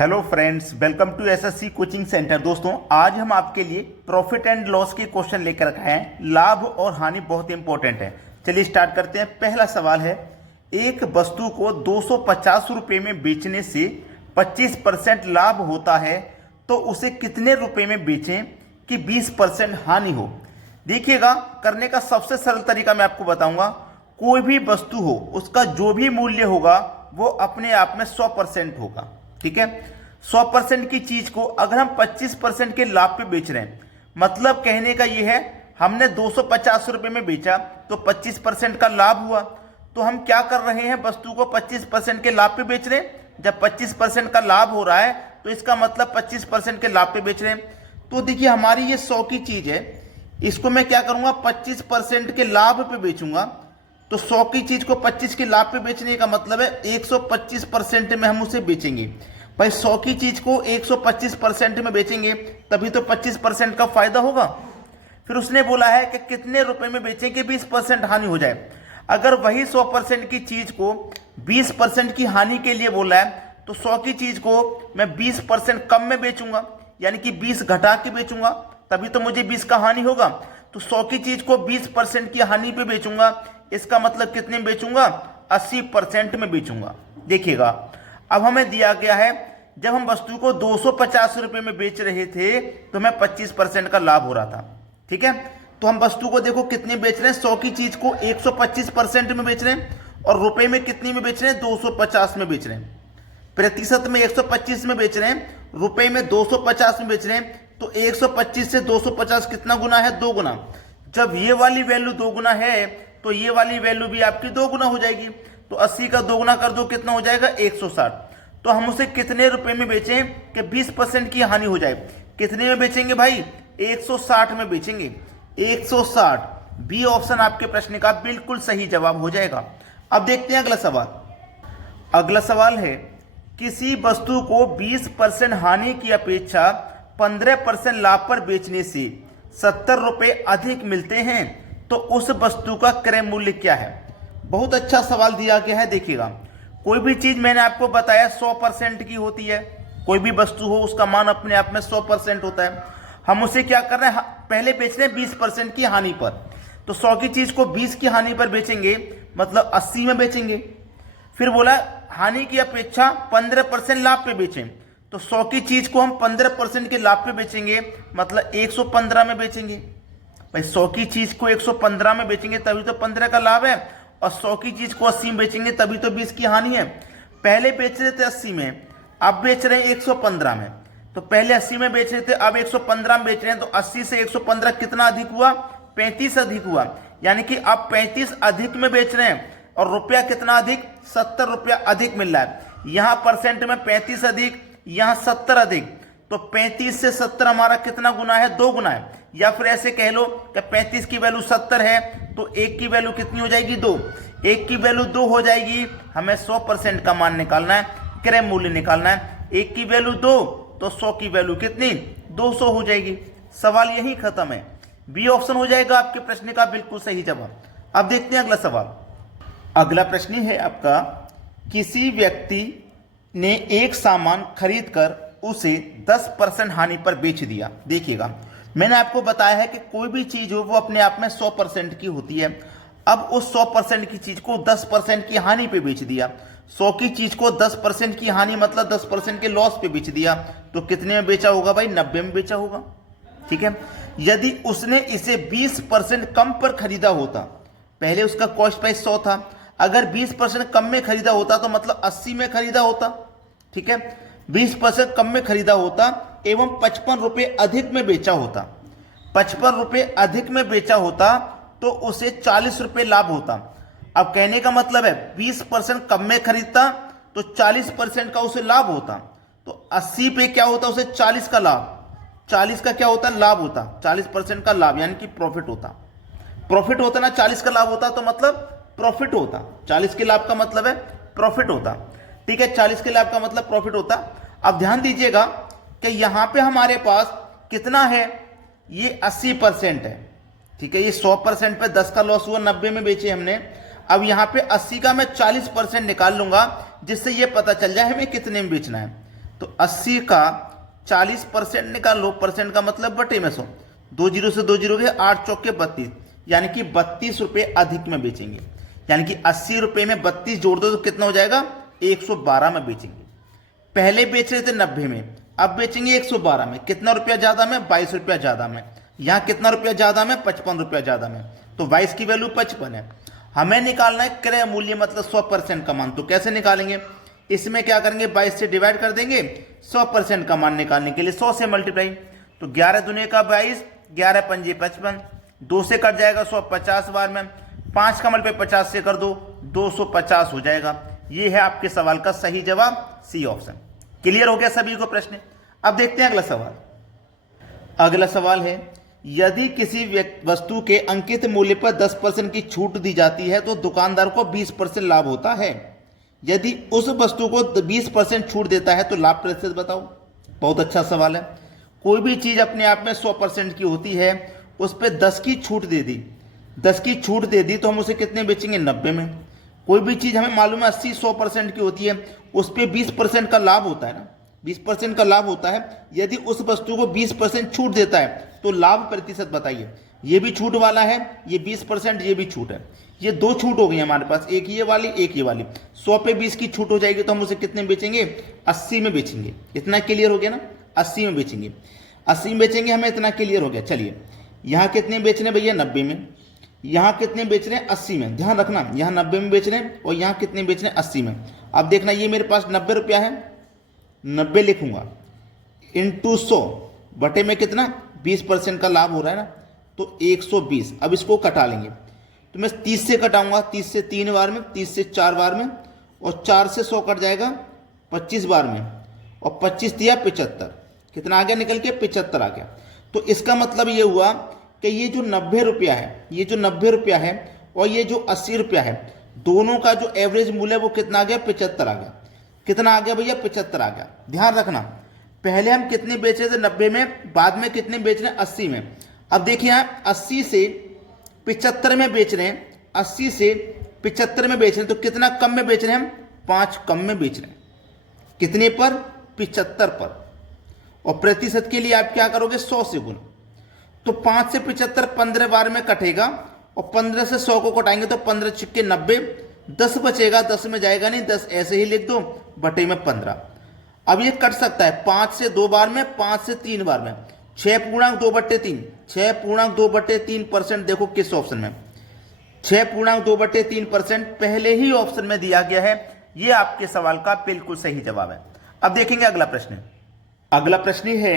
Hello friends, welcome to SSC coaching centre. दोस्तों, आज हम आपके लिए प्रॉफिट एंड लॉस के क्वेश्चन लेकर रखा है। लाभ और हानि बहुत इंपॉर्टेंट है। चलिए स्टार्ट करते हैं। पहला सवाल है, एक वस्तु को 250 रुपये में बेचने से 25% लाभ होता है तो उसे कितने रुपए में बेचें कि 20% हानि हो। देखिएगा, करने का सबसे सरल तरीका मैं आपको बताऊंगा। कोई भी वस्तु हो, उसका जो भी मूल्य होगा वो अपने आप में 100% होगा। ठीक है, 100% की चीज को अगर हम 25% के लाभ पे बेच रहे हैं, मतलब कहने का यह है हमने 250 रुपये में बेचा तो 25% का लाभ हुआ। तो हम क्या कर रहे हैं, वस्तु को 25% के लाभ पे बेच रहे हैं। जब 25% का लाभ हो रहा है तो इसका मतलब 25% के लाभ पे बेच रहे हैं। तो देखिए, हमारी ये 100 की चीज है, इसको मैं क्या करूंगा, 25% के लाभ पे बेचूंगा। तो 100 की चीज को 25 के लाभ पे बेचने का मतलब है 125% में हम उसे बेचेंगे। भाई 100 की चीज को 125% में बेचेंगे तभी तो 25% का फायदा होगा। फिर उसने बोला है कि कितने रुपए में बेचें कि 20% हानि हो जाए। अगर वही 100% की चीज को 20% की हानि के लिए बोला है तो 100 की चीज को मैं 20% कम में बेचूंगा, यानी कि 20 घटा के बेचूंगा, तभी तो मुझे 20 का हानि होगा। तो 100 की चीज को 20% की हानि पे बेचूंगा, इसका मतलब कितने में बेचूंगा, 80% में बेचूंगा। देखिएगा, अब हमें दिया गया है जब हम वस्तु को 250 रुपये में बेच रहे थे तो हमें 25% का लाभ हो रहा था। ठीक है, तो हम वस्तु को देखो कितने बेच रहे हैं, 100 की चीज को 125% में बेच रहे हैं और रुपए में कितने में बेच रहे हैं, 250 में बेच रहे हैं। प्रतिशत में 125 में बेच रहे हैं, रुपए में 250 में बेच रहे हैं। तो 125 से 250 कितना गुना है, 2 गुना। जब ये वाली वैल्यू 2 गुना है तो ये वाली वैल्यू भी आपकी 2 गुना हो जाएगी। तो 80 का 2 गुना कर दो, कितना हो जाएगा, 160। तो हम उसे कितने रुपए में बेचें कि 20% की हानि हो जाए। कितने में बेचेंगे भाई, 160 में बेचेंगे। 160 बी ऑप्शन आपके प्रश्न का बिल्कुल सही जवाब हो जाएगा। अब देखते हैं अगला सवाल। अगला सवाल है, किसी वस्तु को 20% हानि की अपेक्षा 15% लाभ पर बेचने से 70 रुपये अधिक मिलते हैं तो उस वस्तु का क्रय मूल्य क्या है। बहुत अच्छा सवाल दिया गया है। देखिएगा, कोई भी चीज मैंने आपको बताया 100% की होती है। कोई भी वस्तु हो उसका मान अपने आप में 100% होता है। हम उसे क्या कर रहे हैं, पहले बेच रहे हैं 20% की हानि पर। तो 100 की चीज को 20 की हानि पर बेचेंगे, मतलब 80 में बेचेंगे। फिर बोला हानि की अपेक्षा 15% लाभ पे बेचें, तो 100 की चीज को हम 15% के लाभ पे बेचेंगे, मतलब 115 में बेचेंगे। भाई 100 की चीज को 115 में बेचेंगे तभी तो 15 का लाभ है, और 100 की चीज को 80 में बेचेंगे तभी तो 20 की हानि है। पहले बेच रहे थे 80 में, अब बेच रहे हैं 115 में। तो पहले 80 में बेच रहे थे, अब 115 में बेच रहे हैं। तो 80 से 115 कितना अधिक हुआ, 35 अधिक हुआ, यानी कि अब 35 अधिक में बेच रहे हैं। और रुपया कितना अधिक, 70 रुपया अधिक मिल रहा है। यहां परसेंट में 35 अधिक, यहां 70 अधिक। तो 35 से 70 हमारा कितना गुना है, 2 गुना है। या फिर ऐसे कह लो कि 35 की वैल्यू 70 है तो 1 की वैल्यू कितनी हो जाएगी, 2। 1 की वैल्यू 2 हो जाएगी। हमें 100% का मान निकालना है, क्रय मूल्य निकालना है। 1 की वैल्यू 2 तो 100 की वैल्यू कितनी, 200 हो जाएगी। सवाल यही खत्म है। बी ऑप्शन हो जाएगा आपके प्रश्न का बिल्कुल सही जवाब। अब देखते हैं अगला सवाल। अगला प्रश्न है आपका, किसी व्यक्ति ने एक सामान खरीद कर उसे 10% हानि पर बेच दिया। देखिएगा, मैंने आपको बताया है कि कोई भी चीज हो वो अपने आप में 100% की होती है। अब उस 100% की चीज को 10% की हानि पे बेच दिया। 100 की चीज को 10% की हानि मतलब 10% के लॉस पे बेच दिया, तो कितने में बेचा होगा भाई, 90 में बेचा होगा। ठीक है, यदि उसने इसे 20% कम पर खरीदा होता, पहले उसका कॉस्ट प्राइस 100 था, अगर 20% कम में खरीदा होता तो मतलब 80 में खरीदा होता। ठीक है, 20% कम में खरीदा होता एवं 55 रुपये अधिक में बेचा होता। 55 रुपये अधिक में बेचा होता तो उसे 40 रुपये लाभ होता। अब कहने का मतलब है 20% कम में खरीदता तो 40% का उसे लाभ होता। तो 80 पे क्या होता, उसे 40 का लाभ, 40 का क्या होता, लाभ होता। 40% का लाभ यानी कि प्रॉफिट होता। प्रॉफिट होता ना, 40 का लाभ होता तो मतलब प्रॉफिट होता। 40 के लाभ का मतलब है प्रॉफिट होता। ठीक है, 40 के लाभ का मतलब प्रॉफिट होता। अब ध्यान दीजिएगा कि यहां पे हमारे पास कितना है, ये 80% है। ठीक है, ये 100% पे 10 का लॉस हुआ, 90 में बेचे हमने। अब यहां पे 80 का मैं 40% निकाल लूंगा, जिससे ये पता चल जाए हमें कितने में बेचना है। तो 80 का 40% निकाल लो, परसेंट का मतलब बटे में 100, 2 जीरो से 2 जीरो गए, 8 चौके 32, यानी कि 32 रुपये अधिक में बेचेंगे। यानी कि 80 रुपये में 32 जोड़ दो तो कितना हो जाएगा, 112 में बेचेंगे। पहले बेच रहे थे 90 में, अब बेचेंगे 112 में। कितना रुपया ज्यादा में, 22 रुपया ज्यादा में। यहाँ कितना रुपया ज्यादा में, 55 रुपया ज्यादा में। तो 22 की वैल्यू 55 है। हमें निकालना है क्रय मूल्य मतलब 100% का मान। तो कैसे निकालेंगे, इसमें क्या करेंगे, 22 से डिवाइड कर देंगे, 100% का मान निकालने के लिए 100 से मल्टीप्लाई। तो 11 दुनिया का 22, 11 पंजे 55, 2 से कट जाएगा 100 50 बार में, 5 का मल्टीप्लाई 50 से कर दो, 250 हो जाएगा। ये है आपके सवाल का सही जवाब, सी ऑप्शन। क्लियर हो गया सभी को प्रश्न। अब देखते हैं अगला सवाल। अगला सवाल है, यदि किसी वस्तु के अंकित मूल्य पर 10% की छूट दी जाती है तो दुकानदार को 20% लाभ होता है। यदि उस वस्तु को 20% छूट देता है तो लाभ प्रतिशत बताओ। बहुत अच्छा सवाल है। कोई भी चीज अपने आप में 100% की होती है, उस पर 10 की छूट दे दी, 10 की छूट दे दी तो हम उसे कितने बेचेंगे, 90 में। कोई भी चीज हमें मालूम है 80-100% की होती है, उस पर 20% का लाभ होता है ना, 20% का लाभ होता है। यदि उस वस्तु को 20% छूट देता है तो लाभ प्रतिशत बताइए। ये भी छूट वाला है, ये 20%, ये भी छूट है। ये 2 छूट हो गई हमारे पास, एक ये वाली एक ये वाली। 100 पे 20 की छूट हो जाएगी तो हम उसे कितने बेचेंगे, 80 में बेचेंगे। इतना क्लियर हो गया ना, 80 में बेचेंगे। 80 में बेचेंगे, हमें इतना क्लियर हो गया। चलिए यहाँ कितने बेच रहे हैं भैया, 90 में। यहाँ कितने बेच रहे हैं, 80 में। ध्यान रखना, यहाँ 90 में बेच रहे हैं और यहाँ कितने बेच रहे हैं, 80 में। अब देखना, ये मेरे पास 90 रुपया है, 90 लिखूंगा इंटू 100 बटे में कितना, 20% का लाभ हो रहा है ना, तो 120। अब इसको कटा लेंगे तो मैं 30 से कटाऊंगा, 30 से 3 बार में, 30 से 4 बार में, और 4 से 100 कट जाएगा 25 बार में, और 25 दिया 75। कितना आ गया निकल के, 75 आ गया। तो इसका मतलब ये हुआ कि ये जो 90 रुपया है, ये जो 90 रुपया है और ये जो 80 रुपया है, दोनों का जो एवरेज मूल्य है वो कितना आ गया, 75 आ गया। कितना आ गया भैया, 75 आ गया। ध्यान रखना, पहले हम कितने बेच रहे थे, 90 में, बाद में कितने बेच रहे हैं, 80 में। अब देखिए आप 80 से 75 में बेच रहे हैं, 80 से 75 में बेच रहे हैं, तो कितना कम में बेच रहे हैं हम, 5 कम में बेच रहे हैं। कितने पर, 75 पर। और प्रतिशत के लिए आप क्या करोगे, 100 से गुना। तो 5 से 75 15 बार में कटेगा, और 15 से 100 को कटाएंगे तो 15 छिक्के 90, 10 बचेगा, 10 में जाएगा नहीं, 10 ऐसे ही लिख दो, बटे में 15। अब ये कट सकता है 5 से 2 बार में, 5 से 3 बार में। 6 पूर्णांक 2 बटे 3, 6 पूर्णांक 2 बटे 3%। देखो किस ऑप्शन में, 6 पूर्णांक 2 बटे 3% पहले ही ऑप्शन में दिया गया है। ये आपके सवाल का बिल्कुल सही जवाब है। अब देखेंगे अगला प्रश्न। अगला प्रश्न है,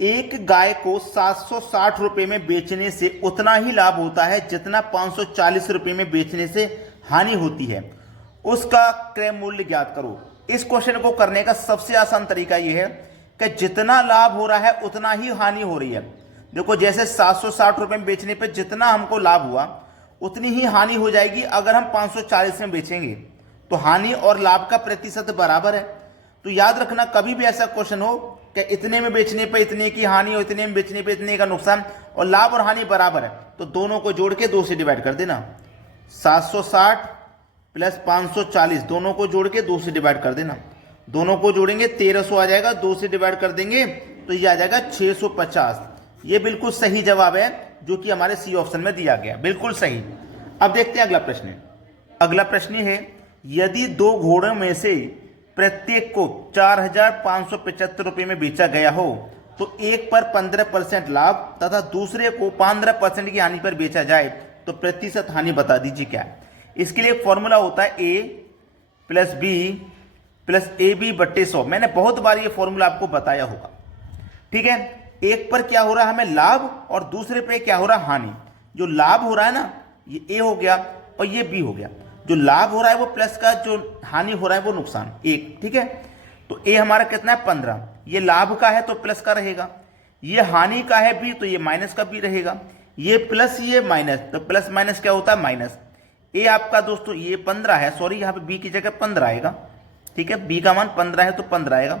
एक गाय को 760 रुपये में बेचने से उतना ही लाभ होता है जितना 540 रुपये में बेचने से हानि होती है, उसका क्रय मूल्य ज्ञात करो। इस क्वेश्चन को करने का सबसे आसान तरीका यह है कि जितना लाभ हो रहा है उतना ही हानि हो रही है। देखो जैसे 760 रुपये में बेचने पे जितना हमको लाभ हुआ उतनी ही हानि हो जाएगी अगर हम 540 में बेचेंगे, तो हानि और लाभ का प्रतिशत बराबर है। तो याद रखना, कभी भी ऐसा क्वेश्चन हो कि इतने में बेचने पे इतने की हानि और इतने में बेचने पे इतने का नुकसान, और लाभ और हानि बराबर है, तो दोनों को जोड़ के 2 से डिवाइड कर देना। 760 प्लस 540 दोनों को जोड़ के 2 से डिवाइड कर देना। दोनों को जोड़ेंगे 1300 आ जाएगा, 2 से डिवाइड कर देंगे तो ये आ जाएगा 650। ये बिल्कुल सही जवाब है जो कि हमारे सी ऑप्शन में दिया गया, बिल्कुल सही। अब देखते हैं अगला प्रश्न। अगला प्रश्न है, यदि 2 घोड़ों में से प्रत्येक को 4575 रुपये में बेचा गया हो तो एक पर 15% लाभ तथा दूसरे को 15% की हानि पर बेचा जाए तो प्रतिशत हानि बता दीजिए क्या है। इसके लिए फॉर्मूला होता है A plus B plus AB बट्टे 100। मैंने बहुत बार ये फॉर्मूला आपको बताया होगा, ठीक है। एक पर क्या हो रहा है हमें लाभ और दूसरे पे क्या हो रहा है हानि। जो लाभ हो रहा है ना, ये A हो गया और ये B हो गया। जो लाभ हो रहा है वो प्लस का, जो हानि हो रहा है वो नुकसान 1, ठीक है। तो A हमारा कितना है 15, ये लाभ का है तो प्लस का रहेगा। ये हानि का है B तो ये माइनस का B रहेगा। ये प्लस ये माइनस, तो प्लस माइनस क्या होता है माइनस। A आपका दोस्तों ये 15 है, सॉरी यहाँ पे B की जगह 15 आएगा, ठीक है। B का मान 15 है तो 15 आएगा।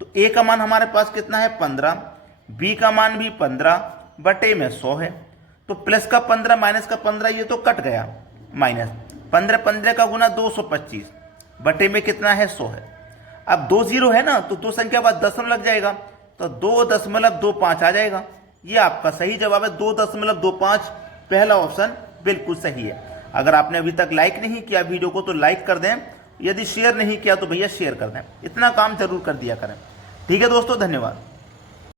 तो A का मान हमारे पास कितना है 15, B का मान भी 15 बटे में 100 है। तो प्लस का 15 माइनस का 15 ये तो कट गया, माइनस 15 15 का गुना 225 बटे में कितना है 100 है। अब 2 जीरो है ना, तो 2 संख्या बाद दशमलव लग जाएगा, तो 2.25 आ जाएगा। ये आपका सही जवाब है, 2.25। पहला ऑप्शन बिल्कुल सही है। अगर आपने अभी तक लाइक नहीं किया वीडियो को तो लाइक कर दें, यदि शेयर नहीं किया तो भैया शेयर कर दें, इतना काम जरूर कर दिया करें। ठीक है दोस्तों, धन्यवाद।